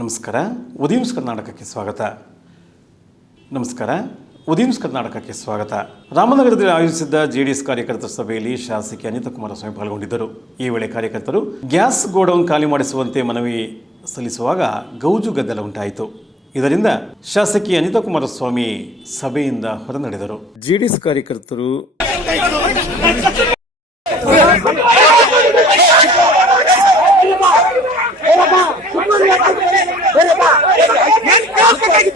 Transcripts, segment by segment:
ನಮಸ್ಕಾರ ನಮಸ್ಕಾರ ಕರ್ನಾಟಕಕ್ಕೆ ಕರ್ನಾಟಕಕ್ಕೆ ಸ್ವಾಗತ ಸ್ವಾಗತ ರಾಮನಗರದಲ್ಲಿ ಆಯೋಜಿಸಿದ್ದ ಜೆ ಎಸ್ ಕಾರ್ಯಕರ್ತರ ಸಭೆಯಲ್ಲಿ ಶಾಸಕಿ ಅನಿತಾ ಕುಮಾರಸ್ವಾಮಿ ಪಾಲ್ಗೊಂಡಿದ್ದರು ಈ ವೇಳೆ ಕಾರ್ಯಕರ್ತರು ಗ್ಯಾಸ್ ಗೋಡೌನ್ ಖಾಲಿ ಮಾಡಿಸುವಂತೆ ಮನವಿ ಸಲ್ಲಿಸುವಾಗ ಗೌಜು ಗದ್ದಲ ಉಂಟಾಯಿತು ಇದರಿಂದ ಶಾಸಕಿ ಅನಿತಾ ಕುಮಾರಸ್ವಾಮಿ ಸಭೆಯಿಂದ ಹೊರ ನಡೆದರು ಜೆಡಿಎಸ್ ಕಾರ್ಯಕರ್ತರು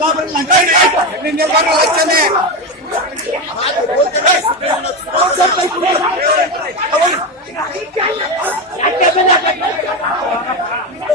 ಕಲಾವಿದರನ್ನು ಕಂಡಿ ನಿರ್ಮಾಣ ರಚನೆ